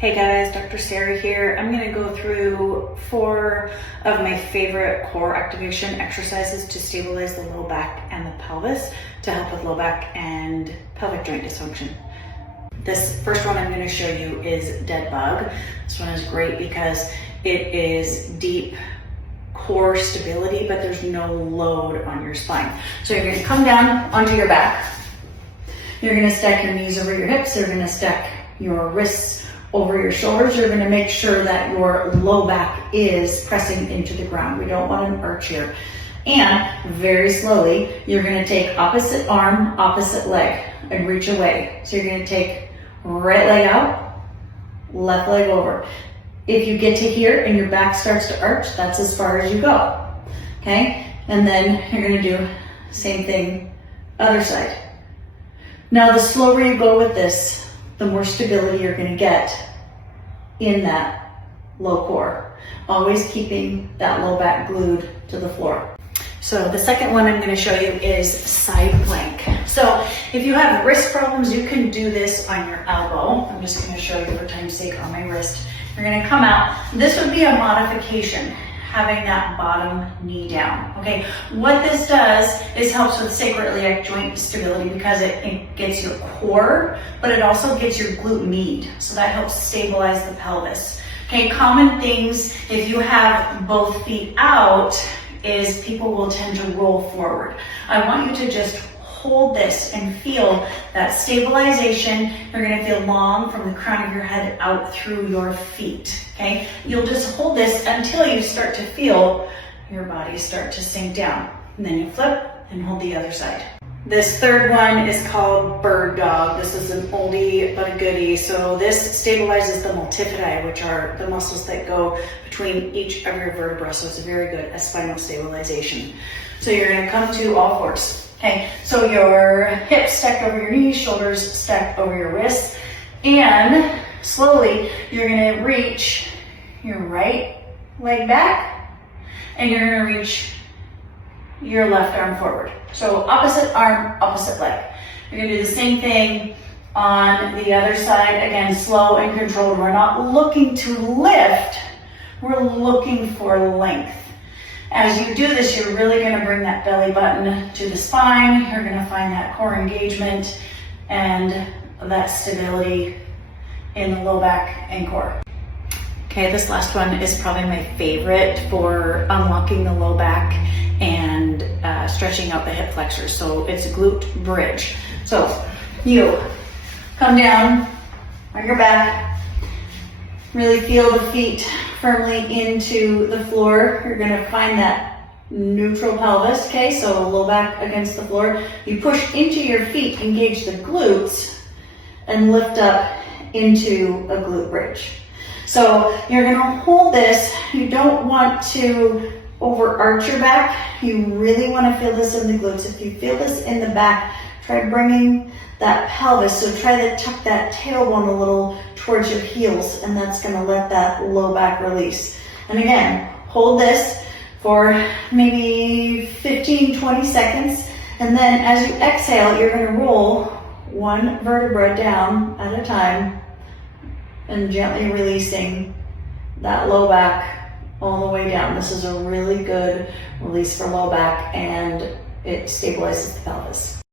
Hey guys, Dr. Sarah here. I'm going to go through 4 of my favorite core activation exercises to stabilize the low back and the pelvis to help with low back and pelvic joint dysfunction. This first one I'm going to show you is dead bug. This one is great because it is deep core stability, but there's no load on your spine. So you're going to come down onto your back. You're going to stack your knees over your hips. You're going to stack your wrists over your shoulders. You're going to make sure that your low back is pressing into the ground. We don't want an arch here. And very slowly, you're going to take opposite arm, opposite leg, and reach away. So you're going to take right leg out, left leg over. If you get to here and your back starts to arch, that's as far as you go. Okay? And then you're going to do same thing, other side. Now, the slower you go with this, the more stability you're going to get in that low core. Always keeping that low back glued to the floor. So the second one I'm going to show you is side plank. So if you have wrist problems, you can do this on your elbow. I'm just going to show you for time's sake on my wrist. You're going to come out. This would be a modification, having that bottom knee down. Okay, what this does is helps with sacroiliac joint stability because it gets your core, but it also gets your glute med. So that helps stabilize the pelvis. Okay, common things if you have both feet out is people will tend to roll forward. I want you to just hold this and feel that stabilization. You're going to feel long from the crown of your head out through your feet. Okay, you'll just hold this until you start to feel your body start to sink down. And then you flip and hold the other side. This third one is called bird dog. This is an oldie but a goodie. So this stabilizes the multifidi, which are the muscles that go between each of your vertebrae. So it's very good at spinal stabilization. So you're going to come to all fours. Okay, so your hips stacked over your knees, shoulders stacked over your wrists, and slowly you're going to reach your right leg back, and you're going to reach your left arm forward. So opposite arm, opposite leg. You're going to do the same thing on the other side. Again, slow and controlled. We're not looking to lift, we're looking for length. As you do this, you're really going to bring that belly button to the spine. You're going to find that core engagement and that stability in the low back and core. Okay, this last one is probably my favorite for unlocking the low back and stretching out the hip flexors. So it's a glute bridge. So you come down on your back, really feel the feet firmly into the floor. You're going to find that neutral pelvis, okay? So low back against the floor. You push into your feet, engage the glutes, and lift up into a glute bridge. So you're going to hold this. You don't want to overarch your back. You really want to feel this in the glutes. If you feel this in the back, try bringing that pelvis. So try to tuck that tailbone a little towards your heels, and that's going to let that low back release. And again, hold this for maybe 15-20 seconds, and then as you exhale, you're going to roll one vertebra down at a time and gently releasing that low back all the way down. This is a really good release for low back, and it stabilizes the pelvis.